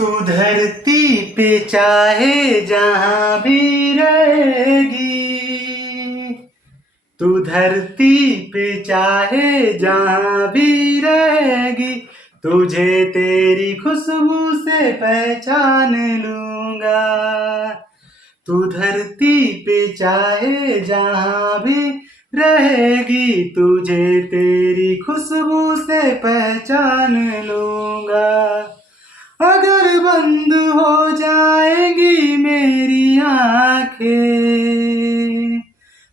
तू धरती पे चाहे जहां भी रहेगी, तू धरती पे चाहे जहां भी रहेगी, तुझे तेरी खुशबू से पहचान लूंगा। तू धरती पे चाहे जहां भी रहेगी, तुझे तेरी खुशबू से पहचान लूंगा। अगर बंद हो जाएंगी मेरी आंखें,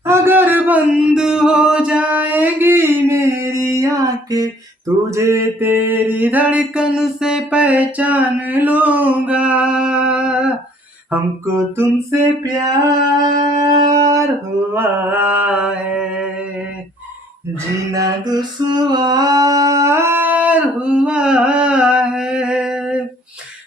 अगर बंद हो जाएंगी मेरी आंखें, तुझे तेरी धड़कन से पहचान लूंगा। हमको तुमसे प्यार हुआ है, जीना दुश्वार हुआ है।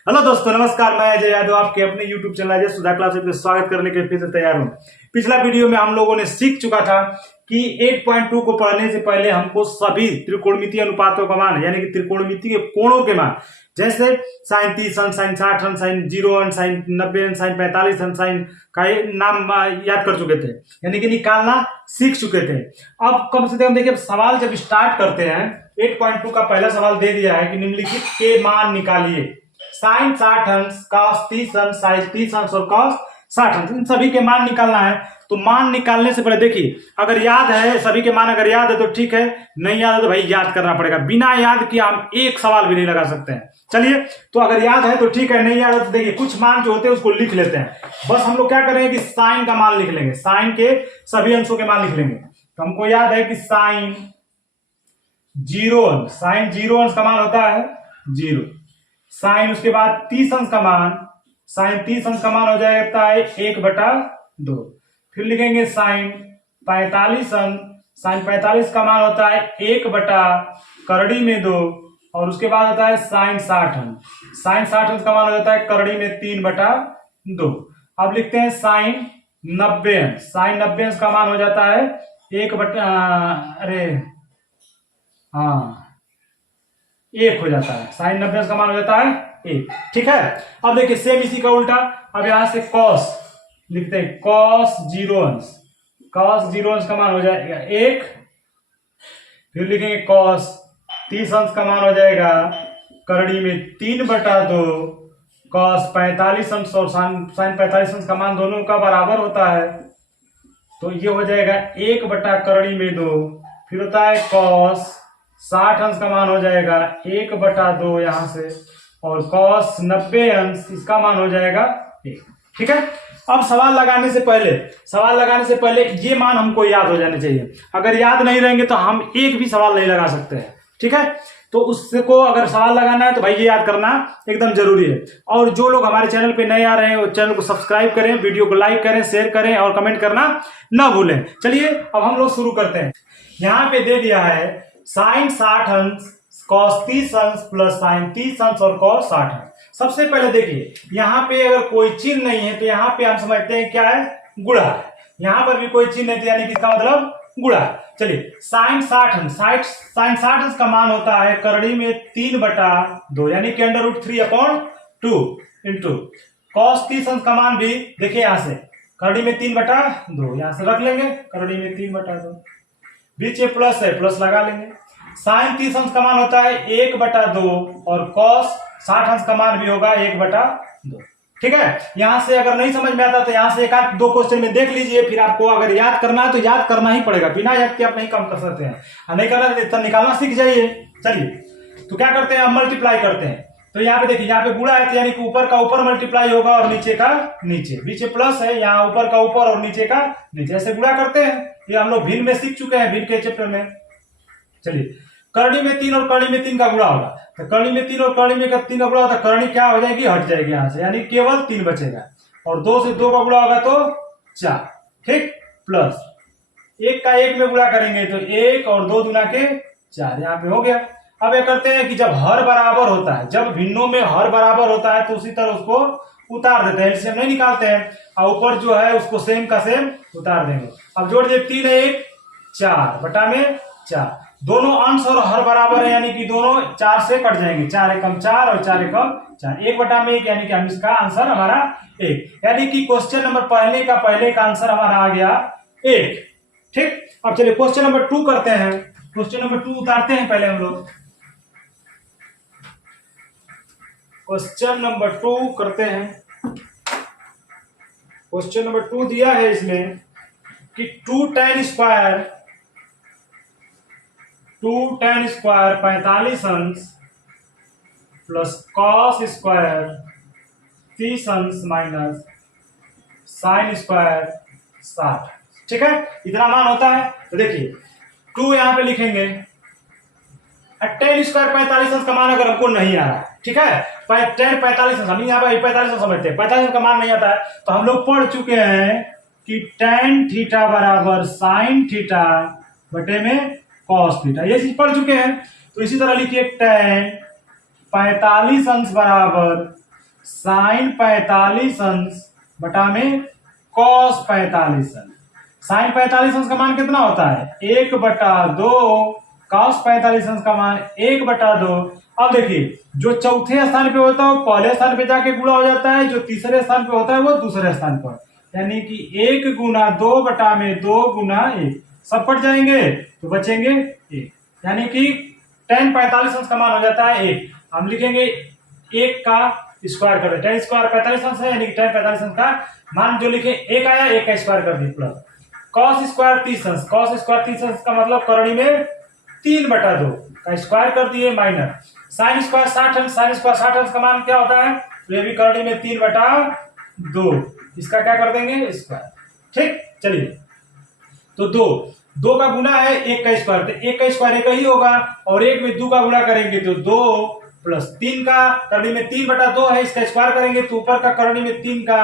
हेलो दोस्तों, नमस्कार। मैं अजय यादव आपके अपने YouTube चैनल अजय सुधा क्लासेस में स्वागत करने के लिए फिर से तैयार हूं। पिछला वीडियो में हम लोगों ने सीख चुका था कि 8.2 को पढ़ने से पहले हमको सभी त्रिकोणमितीय अनुपातों का मान यानी कि त्रिकोणमितीय कोणों के मान, जैसे साइन 30 अंश, साइन 60 अंश, साइन 0 अंश, साइन 90 अंश, साइन 45 अंश, साइन का नाम याद कर चुके थे, यानी कि निकालना सीख चुके थे। अब कम से कम देखिए, सवाल जब स्टार्ट करते हैं 8.2 का पहला सवाल दे दिया है कि निम्नलिखित के मान निकालिए। साइन 60 अंश, कॉस 30 अंश, साइन 30 अंश और कॉस 60 अंश, इन सभी के मान निकालना है। तो मान निकालने से पहले देखिए, अगर याद है सभी के मान, अगर याद है तो ठीक है, नहीं याद है तो भाई याद करना पड़ेगा। बिना याद किए हम एक सवाल भी नहीं लगा सकते हैं। चलिए, तो अगर याद है तो ठीक है, नहीं याद है तो देखिए कुछ मान जो होते हैं उसको लिख लेते हैं। बस हम लोग क्या करेंगे कि साइन का मान लिख लेंगे, साइन के सभी अंशों के मान लिख लेंगे। तो हमको याद है कि साइन 0 अंश, साइन 0 अंश का मान होता है 0। साइन उसके बाद 30 अंश का मान, साइन 30 अंश का मान हो जाता है 1/2। फिर लिखेंगे साइन 45 अंश, साइन 45 का मान होता है 1/√2 में 2। और उसके बाद होता है साइन 60 अंश, साइन 60 अंश का मान हो जाता है 1/2 में 3/2। अब लिखते हैं साइन 90 अंश, साइन 90 अंश का मान हो जाता है 1 हो जाता है, साइन 90 अंश का मान हो जाता है 1। ठीक है, अब देखिए सेम इसी का उल्टा। अब यहां से कॉस लिखते हैं, कॉस 0 अंश, कॉस 0 अंश का मान हो जाएगा 1। फिर लिखेंगे कॉस 30 अंश का मान हो जाएगा 1/2 में 3/2। कॉस 45 अंश और साइन 45 अंश का मान दोनों का बराबर होता है, तो ये हो जाएगा 1/2 में 2। फिर होता है कॉस 60 अंश का मान हो जाएगा 1/2 यहां से, और कॉस 90 अंश इसका मान हो जाएगा 1। ठीक है, अब सवाल लगाने से पहले ये मान हमको याद हो जाने चाहिए। अगर याद नहीं रहेंगे तो हम एक भी सवाल नहीं लगा सकते हैं। ठीक है, तो उसको अगर सवाल लगाना है तो भाई ये याद करना एकदम जरूरी है। और जो लोग हमारे चैनल पे नए आ रहे हैं वो चैनल को सब्सक्राइब करें, वीडियो को लाइक करें, शेयर करें और कमेंट करना ना भूलें। चलिए अब हम लोग शुरू करते हैं। यहाँ पे दे दिया है साइन 60 अंश, कॉस 30 अंश प्लस साइन 30 अंश और कॉस 60 अंश। सबसे पहले देखिए, यहाँ पे अगर कोई चिन्ह नहीं है तो यहाँ पे हम समझते हैं क्या है, गुणा है। यहाँ पर भी कोई चिन्ह नहीं, यानी कि इसका मतलब गुणा है। चलिए, साइन 60 अंश, साइन 60 अंश का मान होता है 1/2 में 3/2, यानी कि √3/2 इंटू कॉस 30 अंश का मान भी देखिए यहाँ से 1/2 में 3/2, यहाँ से रख लेंगे 1/2 में 3/2, बीच में प्लस है, प्लस लगा लेंगे। साइन 30 अंश का मान होता है 1/2 और कॉस 60 अंश का मान भी होगा 1/2। ठीक है, यहां से अगर नहीं समझ में आता तो यहां से एक आध 2 क्वेश्चन में देख लीजिए, फिर आपको अगर याद करना है तो याद करना ही पड़ेगा, बिना याद के आप नहीं कम कर सकते हैं। नहीं करना तो निकालना सीख जाइए। चलिए, तो क्या करते हैं, हम मल्टीप्लाई करते हैं। तो यहाँ पे देखिए, यहाँ पे गुणा है तो यानी कि ऊपर का ऊपर मल्टीप्लाई होगा और नीचे का नीचे, बीच में प्लस है, यहाँ ऊपर का ऊपर और नीचे का नीचे, ऐसे गुणा करते हैं। ये हम लोग भिन्न में सीख चुके हैं, भिन्न के चैप्टर में। चलिए, 1/2 में 3 और 1/2 में 3 का गुणा होगा, तो 1/2 में 3 और 1/2 में 3 का गुणा होता है, 1/2 क्या हो जाएगी, हट जाएगी यहाँ से, यानी केवल 3 बचेगा। और 2 से 2 का गुणा होगा तो 4। ठीक, प्लस 1 का 1 में गुणा करेंगे तो 1 और 2 दूना के 4, यहाँ पे हो गया। अब ये करते हैं कि जब हर बराबर होता है, जब भिन्नों में हर बराबर होता है तो उसी तरह उसको उतार देते हैं, एलसीएम नहीं निकालते हैं, और ऊपर जो है उसको सेम का सेम उतार देंगे। अब जोड़ दे, 3 1 4 बटा में 4, दोनों अंश और हर बराबर है, यानी कि दोनों 4 से कट जाएंगे, 4 एकम 4 और 4 एकम 4, 1/1, यानी कि हम इसका आंसर हमारा 1, यानी कि क्वेश्चन नंबर पहले का आंसर हमारा आ गया 1। ठीक, अब चलिए क्वेश्चन नंबर 2 करते हैं। क्वेश्चन नंबर 2 उतारते हैं पहले हम लोग। क्वेश्चन नंबर 2 करते हैं। क्वेश्चन नंबर 2 दिया है इसमें कि 2 tan स्क्वायर 45 अंश प्लस कॉस स्क्वायर 30 अंश माइनस साइन स्क्वायर 60। ठीक है, इतना मान होता है। तो देखिए 2 यहां पे लिखेंगे, tan स्क्वायर 45 अंश का मान अगर हमको नहीं आ रहा है, ठीक है, tan 45 अंश, हम यहाँ पर 45 अंश समझते हैं, 45 अंश का मान नहीं आता है, तो हम लोग पढ़ चुके हैं कि tan थीटा बराबर साइन थीटा बटे में कॉस थीटा, ये चीज पढ़ चुके हैं। तो इसी तरह लिखिए tan 45 अंश बराबर साइन 45 अंश बटा में कॉस 45 अंश। साइन 45 अंश का मान कितना होता है? 1/2, कॉस 45 अंश का मान 1/2। अब देखिए जो चौथे स्थान पे होता है वो पहले स्थान पे जाके गुणा हो जाता है, जो तीसरे स्थान पे होता है वो दूसरे स्थान पर, यानी कि 1 गुना 2 बटा में 2 गुना 1, सब कट जाएंगे तो बचेंगे 1, यानी कि tan 45 अंश का मान हो जाता है 1। हम लिखेंगे 1 का स्क्वायर कर दे, tan स्क्वायर 45 अंश है, यानी कि tan 45 अंश का मान जो लिखे 1 आया, 1 का स्क्वायर कर दी, प्लस कॉस स्क्वायर 30 अंश, कॉस स्क्वायर 30 अंश का मतलब करणी में 3/2 का स्क्वायर कर दिए, माइनस साइन स्क्वायर 60 अंश, साइन स्क्वायर 60 अंश का मान क्या होता है? तो ये भी करणी में 3/2, इसका क्या कर देंगे? स्क्वायर। ठीक, चलिए तो 2 का गुना है 1 का स्क्वायर, तो 1 का स्क्वायर 1 ही होगा, और 1 में 2 का गुना करेंगे तो 2 प्लस 3 का करणी में 3/2 है, इसका स्क्वायर करेंगे तो ऊपर का करणी में 3 का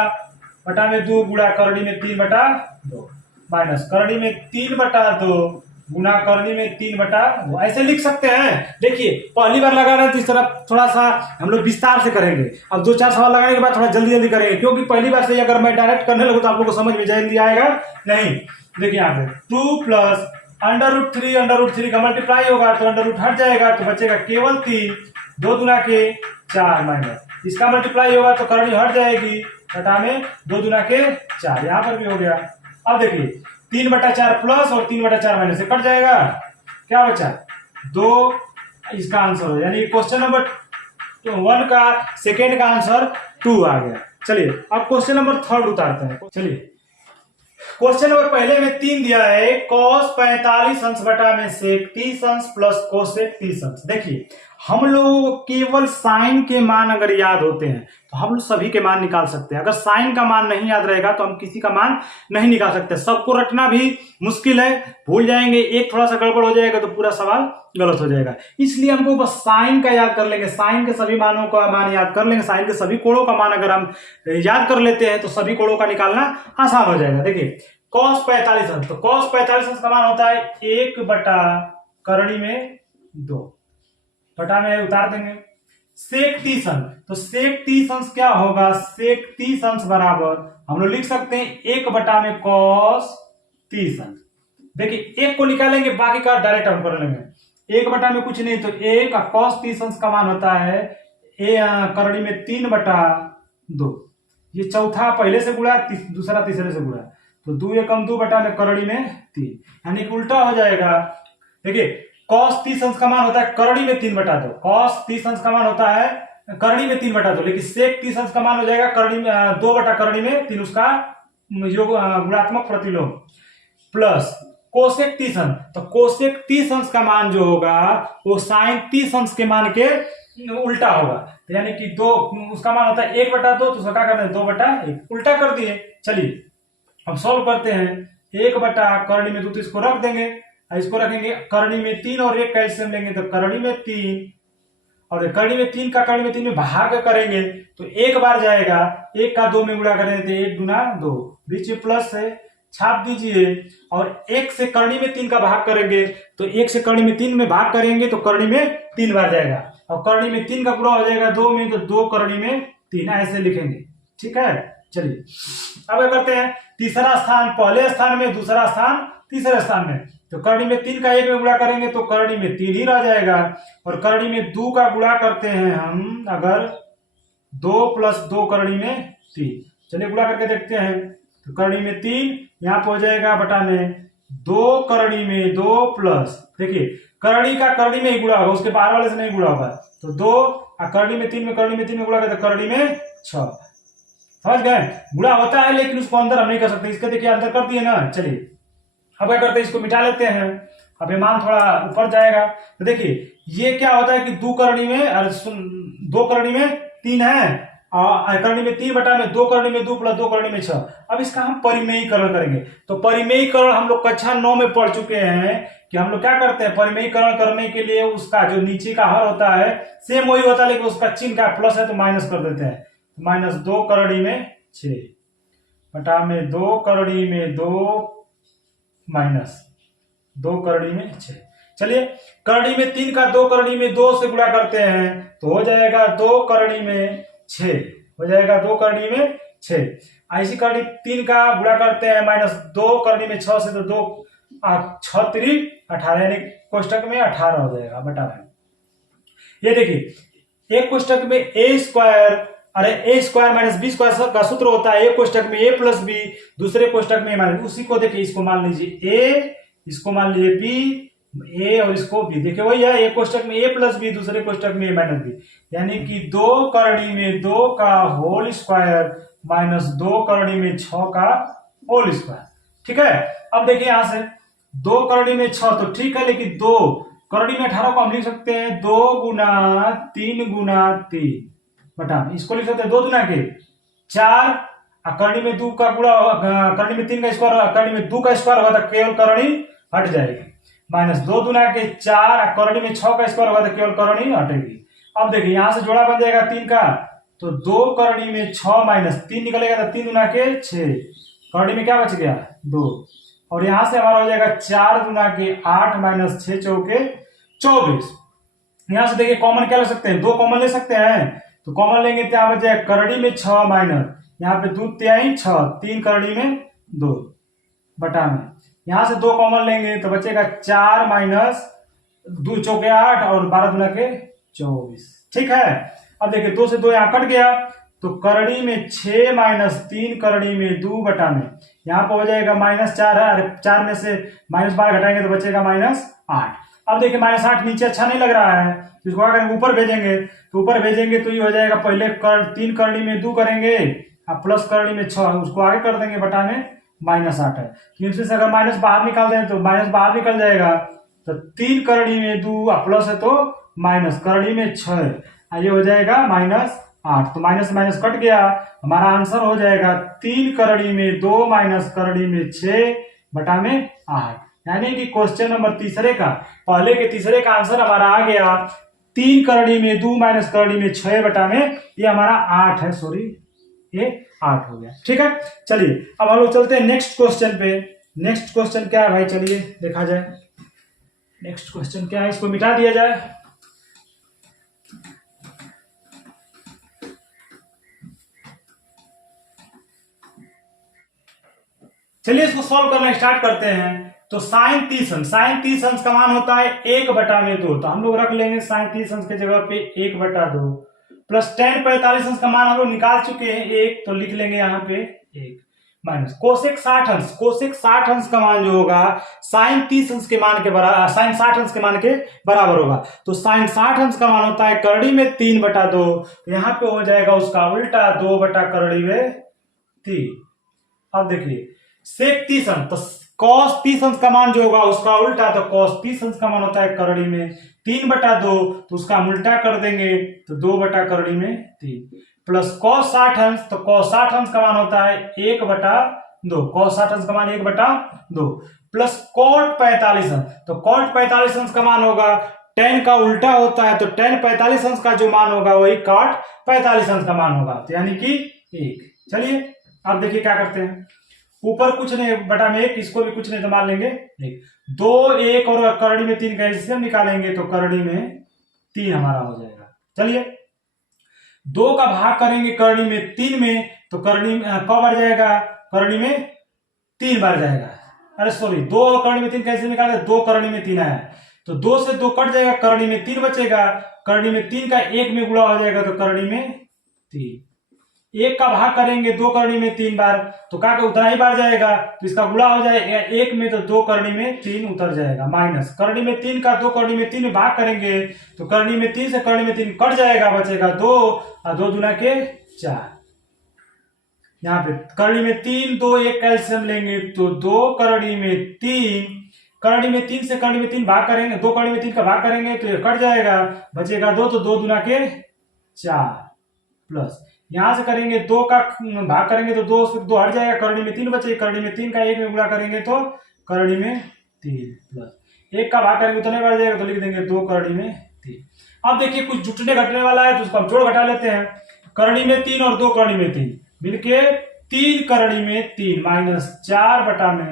बटा में 2 गुणा करणी में 3/2 माइनस करणी में 3/2 गुना करणी में 3/2, ऐसे लिख सकते हैं। देखिए पहली बार लगा रहे हैं तो इस तरफ थोड़ा सा हम लोग विस्तार से करेंगे, अब 2-4 सवाल लगाने के बाद थोड़ा जल्दी जल्दी करेंगे, क्योंकि पहली बार से अगर मैं डायरेक्ट करने लगूँ तो आप लोग को समझ में जल्दी आएगा नहीं। देखिए यहाँ पे 2 प्लस √3 का मल्टीप्लाई होगा तो √ हट जाएगा, तो बचेगा केवल 3, 2 दूना के 4 माइनस इसका मल्टीप्लाई होगा तो करणी हट जाएगी, बटा में 2 दूना के 4, यहाँ पर भी हो गया। अब देखिए 3/4 प्लस और 3/4 माइनस से कट जाएगा, क्या बचा? 2, इसका आंसर हो, यानी क्वेश्चन नंबर 1 का सेकेंड का आंसर 2 आ गया। चलिए अब क्वेश्चन नंबर 3 उतारते हैं। चलिए क्वेश्चन नंबर पहले में 3 दिया है, cos 45 अंश बटा में sec 30 अंश प्लस cosec 30 अंश। देखिए हम लोग केवल साइन के मान अगर याद होते हैं तो हम लोग सभी के मान निकाल सकते हैं, अगर साइन का मान नहीं याद रहेगा तो हम किसी का मान नहीं निकाल सकते, सबको रटना भी मुश्किल है, भूल जाएंगे, एक थोड़ा सा गड़बड़ हो जाएगा तो पूरा सवाल गलत हो जाएगा। इसलिए हमको बस साइन का याद कर लेंगे, साइन के सभी मानों का मान याद कर लेंगे, साइन के सभी कोणों का मान अगर हम याद कर लेते हैं तो सभी कोणों का निकालना आसान हो जाएगा। देखिए cos 45 अंश, तो cos 45 अंश का मान होता है 1/करणी में 2, बटा में उतार देंगे। sec 30 अंश, तो sec 30 अंश क्या होगा? sec 30 अंश बराबर हम लोग लिख सकते हैं 1 में cos 30 अंश। देखिए 1 को निकालेंगे, बाकी का डायरेक्ट हम कर लेंगे, 1 में कुछ नहीं तो 1 का cos 30 अंश का मान होता है करणी में 3/2, ये चौथा पहले से गुणा, दूसरा तीसरे से गुणा, तो 2 एकम 2 बटा में करणी में 3, यानी कि उल्टा हो जाएगा। देखिए cos 30 अंश का मान होता है करणी में 3/2, cos 30 अंश का मान होता है करणी में 3/2, लेकिन sec 30 अंश का मान हो जाएगा करणी में 2/करणी में 3, उसका योग गुणात्मक प्रतिलोम, प्लस cosec 30 अंश, तो cosec 30 अंश का मान जो होगा वो sin 30 अंश के मान के उल्टा होगा, तो यानी कि 2, उसका मान होता है 1/2, तो उसका क्या करना है 2/1, उल्टा कर दिए। चलिए अब सॉल्व करते हैं, 1/करणी में 2 तो इसको रख देंगे, इसको रखेंगे करणी में 3 और 1 कैल्शियम लेंगे तो करणी में 3, और करणी में 3 का करणी में 3 में भाग करेंगे तो 1 बार जाएगा, 1 का 2 में गुणा करेंगे तो 1 गुना 2, बीच में प्लस है छाप दीजिए, और 1 से करणी में 3 का भाग करेंगे तो 1 से करणी में 3 में भाग करेंगे तो करणी में 3 बार जाएगा, और करणी में 3 का गुणा हो जाएगा 2 में तो 2 करणी में 3, ऐसे लिखेंगे। ठीक है, चलिए अब क्या करते हैं, तीसरा स्थान पहले स्थान में, दूसरा स्थान तीसरे स्थान में, तो करड़ी में 3 का 1 में गुणा करेंगे तो करड़ी में 3 ही रह जाएगा, और करड़ी में 2 का गुणा करते हैं हम अगर 2 + 2 करड़ी में 3। चलिए गुणा करके देखते हैं। तो करड़ी में 3 यहाँ पे हो जाएगा बटा में 2 करड़ी में 2 प्लस, देखिए करड़ी का करड़ी में ही गुणा होगा, उसके बाहर वाले से नहीं गुणा होगा। तो 2 करड़ी में 3 में करड़ी में 3 में गुणा करते करड़ी में 6। समझ गए? गुणा होता है लेकिन उसको अंदर हम नहीं कर सकते, इसके देखिए अंदर कर दिए ना। चलिए अब क्या करते हैं, इसको मिटा लेते हैं। अब ये मान थोड़ा ऊपर जाएगा तो देखिए ये क्या होता है कि 2 करड़ी में 2 करड़ी में 3 है, और करड़ी में 3 बटा में 2 करड़ी में 2 + 2 करड़ी में 6। अब इसका हम परिमेयीकरण करेंगे। तो परिमेयीकरण हम लोग कक्षा 9 में पढ़ चुके हैं कि हम लोग क्या करते हैं, परिमेयीकरण करने के लिए उसका जो नीचे का हर होता है सेम वही होता है, लेकिन उसका चिन्ह का प्लस है तो माइनस कर देते हैं। -2 करड़ी में 6 बटा में 2 करड़ी में 2 -2 करड़ी में 6। चलिए करड़ी में 3 का 2 करड़ी में 2 से गुणा करते हैं तो हो जाएगा 2 करड़ी में 6, हो जाएगा 2 करड़ी में 6। ऐसी करड़ी 3 का गुणा करते हैं -2 करड़ी में 6 से, तो 2 6 3 18, यानी कोष्टक में 18 हो जाएगा बटा में। ये देखिए एक कोष्टक में a², अरे a² - b² का सूत्र होता है, एक कोष्टक में a + b, दूसरे कोष्टक में माइनस, उसी को देखिए इसको मान लीजिए a, इसको मान लीजिए b, a और इसको b, देखिए वही है, एक कोष्टक में a + b, दूसरे कोष्टक में a - b, यानी कि 2 करड़ी में 2 का होल स्क्वायर -2 करड़ी में 6 का होल स्क्वायर। ठीक है, अब देखिए यहां से 2 करड़ी में 6 तो ठीक है, लेकिन 2 करड़ी में 18 को हम लिख सकते हैं 2 × 3 × 3 बटा, इसको लिख सकते हैं 2 दूना के 4, करड़ी में 2 का गुणा, करड़ी में 3 का स्क्वायर, करड़ी में 2 का स्क्वायर होगा तो केवल करड़ी हट जाएगी, -2 दूना के 4, करड़ी में 6 का स्क्वायर होगा तो केवल करड़ी हटेगी। अब देखिए यहां से जोड़ा बन जाएगा 3 का, तो 2 करड़ी में 6 -3 निकलेगा तो 3 दूना के 6, करड़ी में क्या बच गया 2, और यहां से हमारा हो जाएगा 4 दूना के 8 -6 चौके 24। यहां से देखिए कॉमन क्या ले सकते हैं, 2 कॉमन ले सकते हैं, तो कॉमन लेंगे तो यहाँ बच जाएगा करड़ी में 6 माइनस, यहाँ पे 2 × 6, 3 करड़ी में 2 बटा में, यहां से 2 कॉमन लेंगे तो बचेगा 4 -2 चौके 8 और 12 दूना के 24। ठीक है, अब देखिए 2 से 2 यहाँ कट गया, तो करड़ी में 6 - 3 करड़ी में 2 बटा में, यहाँ पे हो जाएगा -4 है, अरे 4 में से -12 घटाएंगे तो बचेगा -8। अब देखिए -8 नीचे अच्छा नहीं लग रहा है, तो इसको अगर ऊपर भेजेंगे तो ऊपर भेजेंगे तो ये हो जाएगा, पहले 3 करड़ी में 2 करेंगे, अब प्लस करड़ी में 6 उसको आगे कर देंगे बटा में -8 है, क्योंकि से अगर माइनस बाहर निकाल दें तो माइनस बाहर निकल जाएगा, तो 3 करड़ी में 2 प्लस है तो माइनस करड़ी में 6, ये हो जाएगा -8, तो माइनस माइनस कट गया, हमारा आंसर हो जाएगा 3 करड़ी में 2 - करड़ी में 6 बटा में 8, यानी कि क्वेश्चन नंबर तीसरे का, पहले के तीसरे का आंसर हमारा आ गया 3 करड़ी में 2 - करड़ी में 6 बटा में, ये हमारा 8 है, सॉरी ये 8 हो गया। ठीक है, चलिए अब हम लोग चलते हैं नेक्स्ट क्वेश्चन पे। नेक्स्ट क्वेश्चन क्या है भाई, चलिए देखा जाए नेक्स्ट क्वेश्चन क्या है, इसको मिटा दिया जाए। चलिए इसको सॉल्व करना स्टार्ट करते हैं। तो साइन 30 अंश, साइन 30 अंश का मान होता है 1/2, तो हम लोग रख लेंगे साइन 30 अंश के जगह पे 1/2, प्लस tan 45 अंश का मान हम लोग निकाल चुके हैं 1, तो लिख लेंगे यहाँ पे 1, माइनस कोसेक 60 अंश, कोसेक 60 अंश का मान जो होगा साइन 30 अंश के मान के बराबर, साइन 60 अंश के मान के बराबर होगा। तो साइन 60 अंश का मान होता है करड़ी में 3/2, तो यहाँ पे हो जाएगा उसका उल्टा 2/करड़ी में 3। अब देखिए सेक 30 अंश, तो कॉस 30 अंश का मान जो होगा उसका उल्टा, तो कॉस 30 अंश का मान होता है करड़ी में 3/2, तो उसका हम उल्टा कर देंगे तो 2/करड़ी में 3, प्लस कॉस 60 अंश, तो कॉस 60 अंश का मान होता है 1/2, कॉस 60 अंश का मान 1/2, प्लस कॉट 45 अंश, तो कॉट 45 अंश का मान होगा tan का उल्टा होता है, तो tan 45 अंश का जो मान होगा वही cot 45 अंश का मान होगा, तो यानी कि 1। चलिए अब देखिए क्या करते हैं, ऊपर कुछ नहीं बटा में 1, इसको भी कुछ नहीं तो मान लेंगे 1, 2 1 और करड़ी में 3 का एलसीएम निकालेंगे तो करड़ी में 3 हमारा हो जाएगा। चलिए 2 का भाग करेंगे करड़ी में 3 में, तो करड़ी कब बढ़ जाएगा, करड़ी में 3 बार जाएगा, अरे सॉरी, 2 और करनी में 3 कैसे निकाले, 2 करनी में 3 आया, तो 2 से 2 कट जाएगा, करनी में 3 बचेगा, करनी में 3 का 1 में गुणा हो जाएगा, तो करनी में 3, 1 का भाग करेंगे 2 करनी में 3 बार, तो का उतना ही बार जाएगा, तो इसका गुणा हो जाएगा 1 में, तो 2 करनी में 3 उतर जाएगा, माइनस करनी में 3 का 2 करनी में 3 में भाग करेंगे, तो करनी में 3 से करनी में 3 कट जाएगा, बचेगा 2, और 2 दूना के 4। यहाँ पे करनी में 3 2 1 कैल्शियम लेंगे, तो 2 करनी में 3, करनी में 3 से करनी में 3 भाग करेंगे, 2 करनी में 3 का भाग करेंगे तो ये कट जाएगा, बचेगा 2, तो 2 दूना के 4, प्लस यहां से करेंगे 2 का भाग करेंगे तो 2 से 2 हट जाएगा, करनी में 3 बचे, करनी में 3 का 1 में गुणा करेंगे तो करनी में 3, प्लस 1 का भाग करेंगे तो नहीं बढ़ जाएगा, तो लिख देंगे 2 करनी में 3। अब देखिए कुछ जुटने घटने वाला है, तो उसको हम जोड़ घटा लेते हैं, करनी में 3 और 2 करनी में 3 मिलके 3 करनी में 3 माइनस 4 बटा में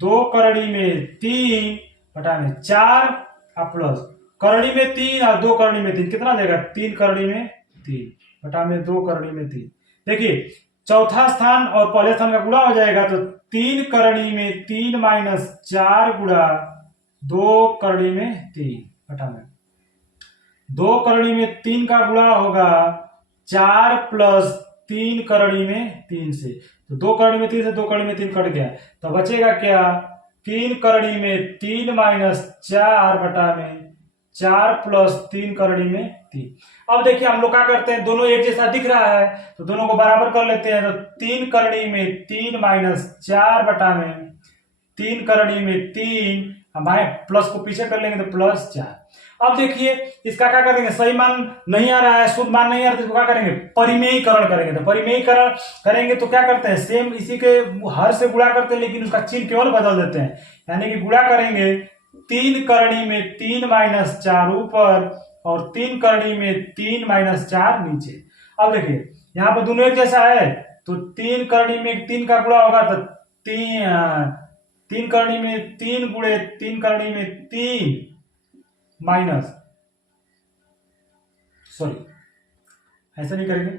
2 करनी में 3 बटा में 4, प्लस करनी में 3 और 2 करनी में 3 कितना देगा, 3 करनी में 3 बटा में 2 करनी में 3। देखिए चौथा स्थान और पहले स्थान का गुणा हो जाएगा, तो 3 करनी में 3 माइनस 4 गुणा 2 करनी में 3 बटा में 2 करनी में 3 का गुणा होगा 4 प्लस 3 करनी में 3 से, तो 2 करनी में 3 से 2 करनी में 3 कट गया, तो बचेगा क्या, 3 करनी में 3 माइनस 4 बटा में 4 प्लस 3 करनी में 3। अब देखिए हम लोग क्या करते हैं, दोनों एक जैसा दिख रहा है तो दोनों को बराबर कर लेते हैं, तो 3 करनी में 3 माइनस 4 बटा में 3 करनी में 3, हमारे प्लस को पीछे कर लेंगे तो प्लस 4। अब देखिए इसका क्या करेंगे, सही मान नहीं आ रहा है, शुद्ध मान नहीं आ रहा है, तो क्या करेंगे, परिमेयीकरण करेंगे, तो परिमेयीकरण करेंगे तो क्या करते हैं, सेम इसी के हर से गुणा करते हैं, लेकिन उसका चिन्ह केवल बदल देते हैं, यानी कि गुणा करेंगे 3 करनी में 3 माइनस 4 ऊपर और 3 करनी में 3 माइनस 4 नीचे। अब देखिए यहाँ पर दोनों एक जैसा है, तो 3 करनी में 3 का गुणा होगा, तो 3 करनी में 3 गुणे 3 करनी में 3 माइनस, सॉरी ऐसा नहीं करेंगे,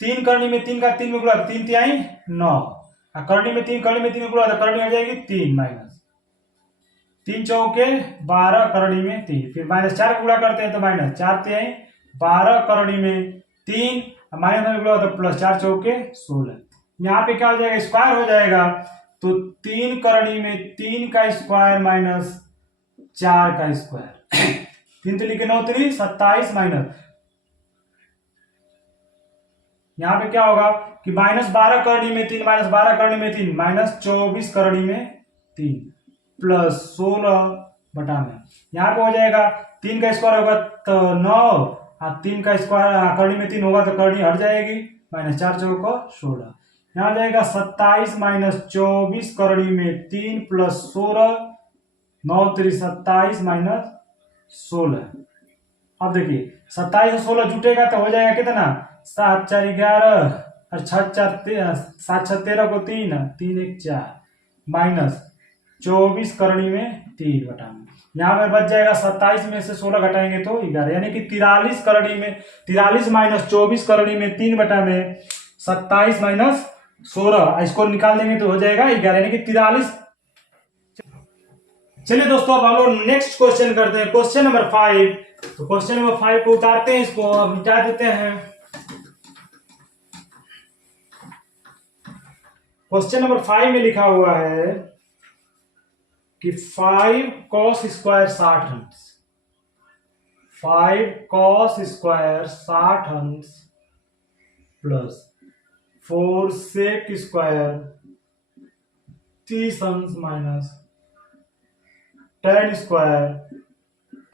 3 करनी में 3 का 3 में गुणा 3 तिहाई 9, करनी में 3 करनी में 3 गुणा तो करनी हो जाएगी 3 माइनस 3 चौके 12 करनी में 3, फिर माइनस 4 गुणा करते हैं तो माइनस 4 तिहाई 12 करनी में 3, माइनस में गुणा तो प्लस 4 चौके 16। यहाँ पे क्या हो जाएगा, स्क्वायर हो जाएगा, तो 3 करनी में 3 का स्क्वायर माइनस 4 का स्क्वायर, 3 तो लिखे 9 3 27 माइनस, यहां पे क्या होगा कि माइनस 12 करनी में 3 माइनस 12 करनी में 3 माइनस 24 करनी में 3 प्लस 16 बटा में, यहाँ पे हो जाएगा 3 का स्क्वायर होगा तो 9, 3 का स्क्वायर करनी में 3 होगा तो करनी हट जाएगी, माइनस 4 चौको 16, यहाँ जाएगा 27 माइनस 24 करनी में 3 प्लस 16, 9 3 27 माइनस 16। अब देखिए 27 और 16 जुटेगा तो हो जाएगा कितना, 7 4 11 और 6 4 7 6 13 को 3 3 1 4 माइनस 24 करनी में 3 बटा में, यहाँ पे बच जाएगा 27 में से 16 घटाएंगे तो 11, यानी कि 43 करनी में 43 माइनस 24 करनी में 3 बटा में 27 माइनस 16, इसको निकाल देंगे तो हो जाएगा 11, यानी कि 43। चलिए दोस्तों अब हम लोग नेक्स्ट क्वेश्चन करते हैं, क्वेश्चन नंबर 5। तो क्वेश्चन नंबर 5 को उतारते हैं, इसको अब मिटा देते हैं। क्वेश्चन नंबर 5 में लिखा हुआ है कि 5 cos स्क्वायर 60 अंश, 5 cos स्क्वायर 60 अंश प्लस 4 sec स्क्वायर 30 अंश माइनस tan स्क्वायर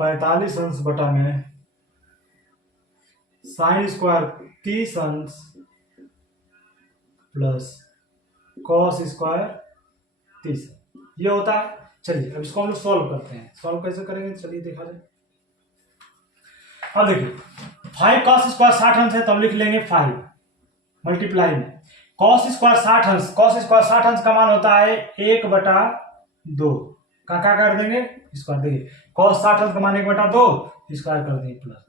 45 अंश बटा में sin स्क्वायर 30 अंश प्लस cos स्क्वायर 30, ये होता है। चलिए अब इसको हम लोग सॉल्व करते हैं, सॉल्व कैसे करेंगे चलिए देखा जाए। अब देखिए 5 cos स्क्वायर 60 अंश है तो हम लिख लेंगे 5 मल्टीप्लाई में cos स्क्वायर 60 अंश, cos स्क्वायर 60 अंश का मान होता है 1/2 का क्या कर देंगे स्क्वायर, देखिए cos 60 अंश का मान 1/2 स्क्वायर कर देंगे प्लस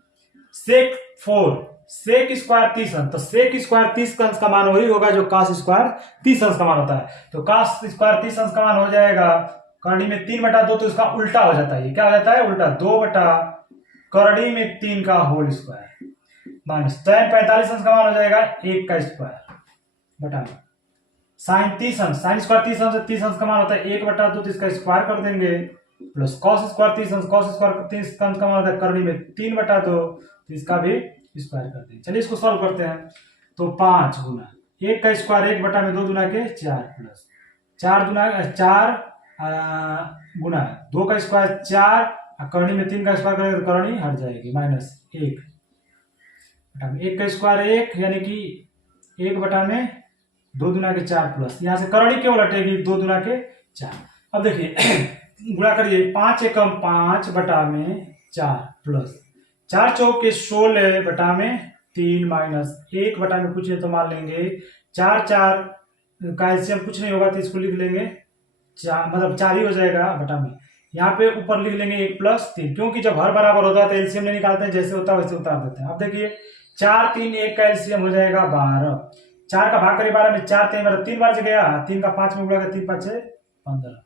sec 4 सेक स्क्वायर 30 अंश, तो सेक स्क्वायर 30 अंश का मान वही होगा जो कास स्क्वायर 30 अंश का मान होता है। तो कास स्क्वायर 30 अंश का मान हो जाएगा करनी में 3/2, तो इसका उल्टा हो जाता है। ये क्या हो जाता है? उल्टा 2/करनी में 3 का होल स्क्वायर माइनस tan 45 अंश का मान हो जाएगा 1 का स्क्वायर बटा में साइन 30 अंश, साइन स्क्वायर 30 अंश, 30 अंश का मान होता है 1/2, तो इसका स्क्वायर कर देंगे प्लस कॉस स्क्वायर 30 अंश, कॉस स्क्वायर 30 अंश का मान होता है करनी में 3/2, तो इसका भी स्क्वायर कर देंगे। चलिए इसको सॉल्व करते हैं। तो 5 गुना 1 का स्क्वायर 1 में 2 दुना के 4 प्लस 4 गुना 2 का स्क्वायर 4 करनी में 3 का स्क्वायर करेंगे तो करनी हट जाएगी माइनस 1 का स्क्वायर 1 यानी कि 1 में 2 दुना के 4 प्लस यहाँ से करनी क्यों हटेगी 2 दुना के 4। अब देखिए गुणा करिए 5 एकम 5 में 4 प्लस 4 चौक के 16 में 3 माइनस 1 में कुछ नहीं तो मान लेंगे 4 का एलसीएम कुछ नहीं होगा तो इसको लिख लेंगे 4 मतलब 4 ही हो जाएगा बटा में। यहाँ पे ऊपर लिख लेंगे 1 + 3 क्योंकि जब हर बराबर होता है तो एलसीएम नहीं निकालते हैं, जैसे होता है वैसे उतार देते हैं। अब देखिए 4 3 1 का एलसीएम हो जाएगा 12। 4 का भाग करिए 12 में 4 3 बार गया, 3 का 5 में उड़ा गया 3 5 6 15।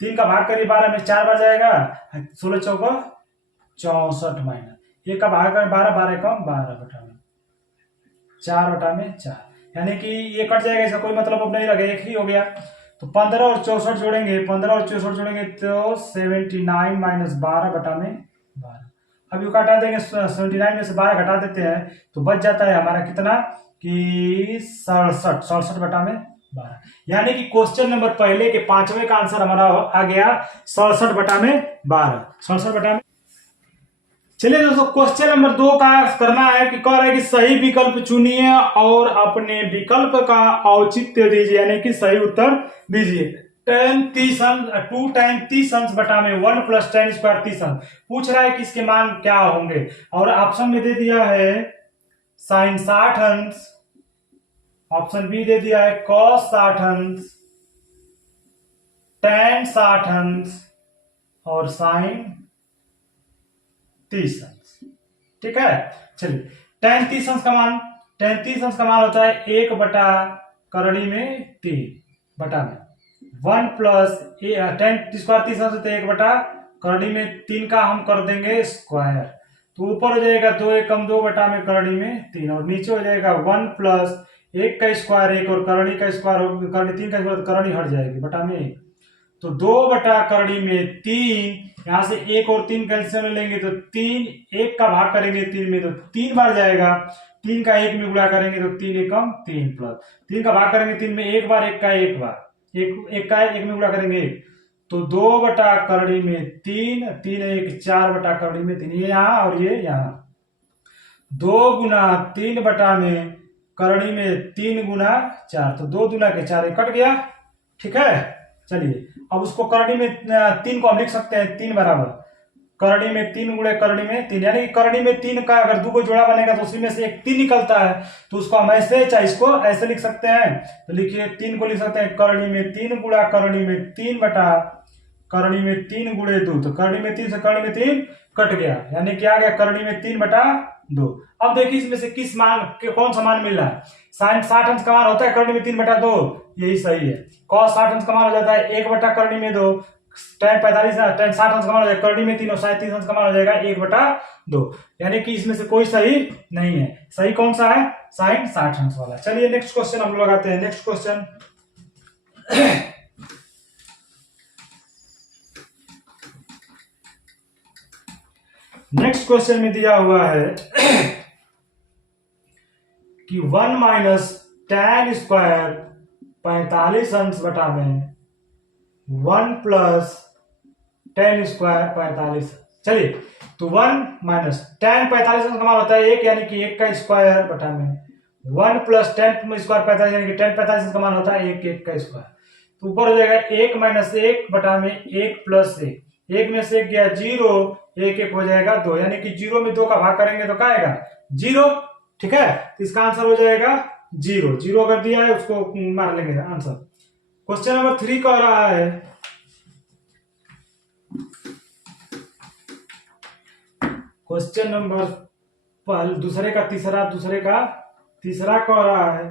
3 का भाग करिए 12 में 4 बार जाएगा 16 चौका 64 माइनस 1 का भाग करें 12 12 कम 12 बटा में 4 यानी कि ये कट जाएगा, इसका कोई मतलब अब नहीं लगे, एक ही हो गया। तो 15 और 64 जोड़ेंगे, 15 और 64 जोड़ेंगे तो 79 माइनस 12 बटा में 12। अब यू हटा देंगे 79 में से 12 घटा देते हैं तो बच जाता है हमारा कितना कि 67 बटा में 12। यानी कि क्वेश्चन नंबर पहले के 5वें का आंसर हमारा आ गया 67 बटा में 12, 67 बटा में। चलिए दोस्तों क्वेश्चन नंबर 2 का करना है कि कह रहा है कि सही विकल्प चुनिए और अपने विकल्प का औचित्य दीजिए, यानी कि सही उत्तर दीजिए। tan 30 अंश 2 tan 30 अंश बटा में 1 + tan स्क्वायर 30 अंश पूछ रहा है कि इसके मान क्या होंगे, और ऑप्शन में दे दिया है sin 60 अंश, ऑप्शन बी दे दिया है cos 60 अंश, tan 60 अंश और sin 30 अंश। ठीक है, चलिए tan 30 अंश का मान, tan 30 अंश का मान होता है 1/करनी में 3 बटा में 1 + tan स्क्वायर 30 अंश होता है 1/करनी में 3 का हम कर देंगे स्क्वायर, तो ऊपर हो जाएगा 2 एकम 2 बटा में करनी में 3 और नीचे हो जाएगा 1 + 1 का स्क्वायर 1 और करनी का स्क्वायर करनी 3 का स्क्वायर करनी हट जाएगी बटा में 1, तो 2/करनी में 3, यहां से 1 और 3 कैंसिल लेंगे तो 3, 1 का भाग करेंगे 3 में तो 3 बार जाएगा, 3 का 1 में गुणा करेंगे तो 3 एकम 3 प्लस 3 का भाग करेंगे 3 में 1 बार, 1 का 1 बार, 1 का 1 में गुणा करेंगे 1, तो 2/करनी में 3, 3 1 4/करनी में 3, ये यहाँ और ये यहाँ 2 गुना 3 बटा में करनी में 3 गुना 4, तो 2 दुना के 4 कट गया। ठीक है, चलिए अब उसको करनी में 3 को हम लिख सकते हैं 3 बराबर करनी में 3 गुणे करनी में 3, यानी कि करनी में 3 का अगर 2 को जोड़ा बनेगा तो उसी में से एक 3 निकलता है, तो उसको हम ऐसे चाहे इसको ऐसे लिख सकते हैं। तो लिखिए 3 को लिख सकते हैं करनी में 3 गुणा करनी में 3 बटा करनी में 3 गुणे 2, तो करनी में 3 से करनी में 3 कट गया, यानी कि आ गया करनी में 3/2। अब देखिए इसमें से किस मान कौन सा मान मिल रहा है। sin 60 अंश का मान होता है करनी में 3/2, यही सही है। cos 60 अंश का मान हो जाता है 1/करनी में 2, tan 60 अंश का मान हो जाएगा करनी में 3 और sin 30 अंश का मान हो जाएगा 1/2, यानी कि इसमें से कोई सही नहीं है। सही कौन सा है? sin 60 अंश वाला। चलिए नेक्स्ट क्वेश्चन हम लोग लगाते हैं। नेक्स्ट क्वेश्चन नेक्स्ट क्वेश्चन में दिया हुआ है कि 1 - tan स्क्वायर 45 अंश बटा में 1 + tan स्क्वायर 45। चलिए तो 1 - tan 45 अंश का मान होता है 1, यानी कि 1 का स्क्वायर बटा में 1 + tan स्क्वायर 45, यानी कि tan 45 अंश का मान होता है 1 1 का स्क्वायर, तो ऊपर हो जाएगा 1 - 1 बटा में 1 + 1, 1 में से 1 गया 0, 1 1 हो जाएगा 2, यानी कि 0 में 2 का भाग करेंगे तो क्या आएगा 0। ठीक है, तो इसका आंसर हो जाएगा 0। 0 अगर दिया है उसको मार लेंगे आंसर। क्वेश्चन नंबर 3 कह रहा है क्वेश्चन नंबर पहले दूसरे का तीसरा कह रहा है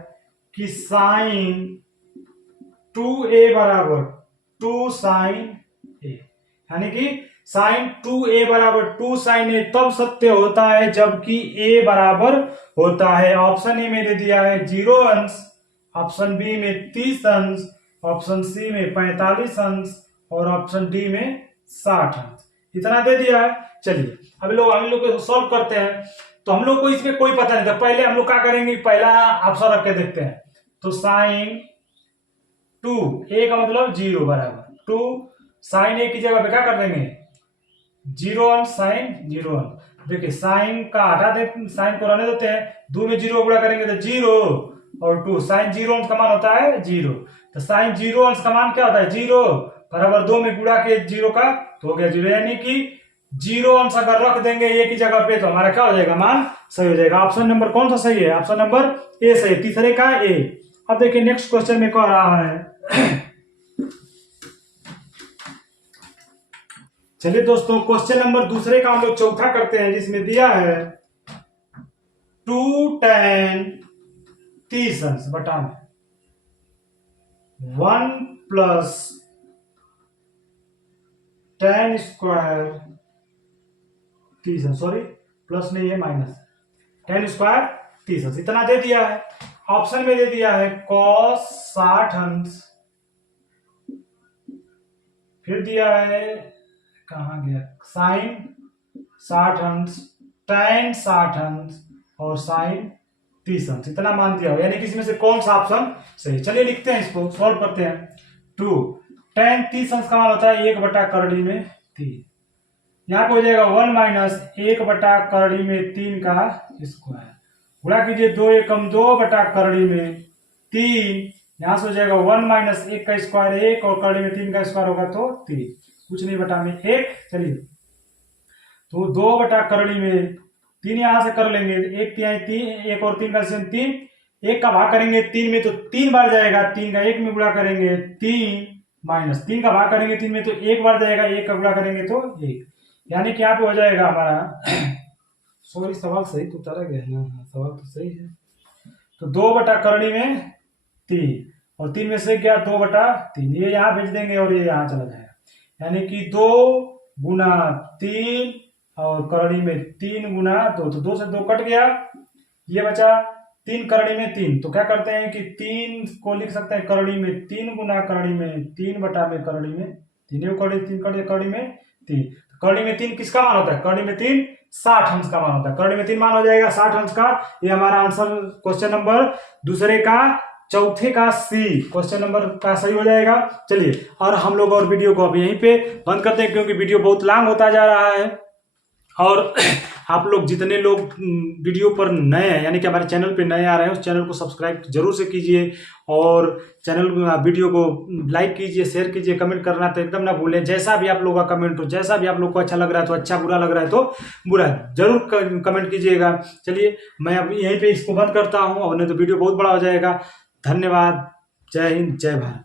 कि साइन 2a बराबर 2 साइन ए, यानी कि साइन 2a बराबर 2 साइन ए तब सत्य होता है जबकि a बराबर होता है। ऑप्शन ए में दे दिया है 0 अंश, ऑप्शन बी में 30 अंश, ऑप्शन सी में 45 अंश और ऑप्शन डी में 60 अंश, इतना दे दिया है। चलिए हम लोग को सॉल्व करते हैं। तो हम लोग को इसमें कोई पता नहीं था, पहले हम लोग क्या करेंगे, पहला ऑप्शन रख के देखते हैं। तो साइन 2 ए का मतलब 0 बराबर 2 साइन ए की जगह पे क्या कर देंगे 0 अंश साइन 0 अंश। देखिए साइन का हटा दे, साइन को रहने देते हैं, 2 में 0 गुणा करेंगे तो 0 और 2 साइन 0 अंश का मान होता है 0। तो साइन 0 अंश का मान क्या होता है 0 बराबर 2 में गुणा के 0 का तो हो गया 0, यानी कि 0 अंश अगर रख देंगे ए की जगह पे तो हमारा क्या हो जाएगा, मान सही हो जाएगा। ऑप्शन नंबर कौन सा सही है, ऑप्शन नंबर ए सही है, तीसरे का ए। अब देखिए नेक्स्ट क्वेश्चन में कह रहा है चलिए दोस्तों क्वेश्चन नंबर दूसरे का हम लोग चौथा करते हैं, जिसमें दिया है 2 tan 30 अंश बटा 1 प्लस tan स्क्वायर 30 अंश, सॉरी प्लस नहीं है माइनस, tan स्क्वायर 30 अंश इतना दे दिया है। ऑप्शन में दे दिया है cos 60 अंश, फिर दिया है कहां गया साइन 60 अंश, tan 60 अंश और साइन 30 अंश, इतना मान दिया हो, यानी कि इसमें से कौन सा ऑप्शन सही। चलिए लिखते हैं, इसको सॉल्व करते हैं। 2 tan 30 अंश का मान होता है 1 बटा करड़ी में 3, यहाँ पे हो जाएगा 1 माइनस 1 बटा करड़ी में 3 का स्क्वायर, गुणा कीजिए 2 एकम 2 बटा करड़ी में 3, यहां से हो जाएगा 1 माइनस 1 का स्क्वायर 1 और करड़ी में 3 का स्क्वायर होगा तो 3, कुछ नहीं बटा में 1। चलिए तो 2 बटा करड़ी में 3 यहां से कर लेंगे, 1 तिहाई 3, 1 और 3 का LCM 3, 1 का भाग करेंगे 3 में तो 3 बार जाएगा, 3 का 1 में गुणा करेंगे 3 माइनस 3 का भाग करेंगे 3 में तो 1 बार जाएगा, 1 का गुणा करेंगे तो 1, यानी कि यहाँ पे हो जाएगा हमारा सॉरी सवाल सही तो उतारा गया है ना, सवाल तो सही है। तो 2 बटा करड़ी में 3 और 3 में से गया 2 बटा 3, ये यहाँ भेज देंगे और ये यहाँ चला जाएगा, यानी कि 2 गुना 3 और करड़ी में 3 गुना 2, तो 2 से 2 कट गया, ये बचा 3 करड़ी में 3। तो क्या करते हैं कि 3 को लिख सकते हैं करड़ी में 3 गुना करड़ी में 3 बटा में करड़ी में 3 करड़ी में 3। करड़ी में 3 किसका मान होता है, करड़ी में 3 60 अंश का मान होता है, करड़ी में 3 मान हो जाएगा 60 अंश का। ये हमारा आंसर क्वेश्चन नंबर दूसरे का चौथे का सी क्वेश्चन नंबर का सही हो जाएगा। चलिए और हम लोग और वीडियो को अब यहीं पे बंद करते हैं, क्योंकि वीडियो बहुत लॉन्ग होता जा रहा है और आप लोग जितने लोग वीडियो पर नए हैं, यानी कि हमारे चैनल पे नए आ रहे हैं, उस चैनल को सब्सक्राइब जरूर से कीजिए और चैनल वीडियो को लाइक कीजिए, शेयर कीजिए, कमेंट करना तो एकदम ना भूलें। जैसा भी आप लोगों का कमेंट हो, जैसा भी आप लोग को अच्छा लग रहा है तो अच्छा, बुरा लग रहा है तो बुरा, जरूर कमेंट कीजिएगा। चलिए मैं अब यहीं पे इसको बंद करता हूँ, और नहीं तो वीडियो बहुत बड़ा हो जाएगा। धन्यवाद, जय हिंद, जय भारत।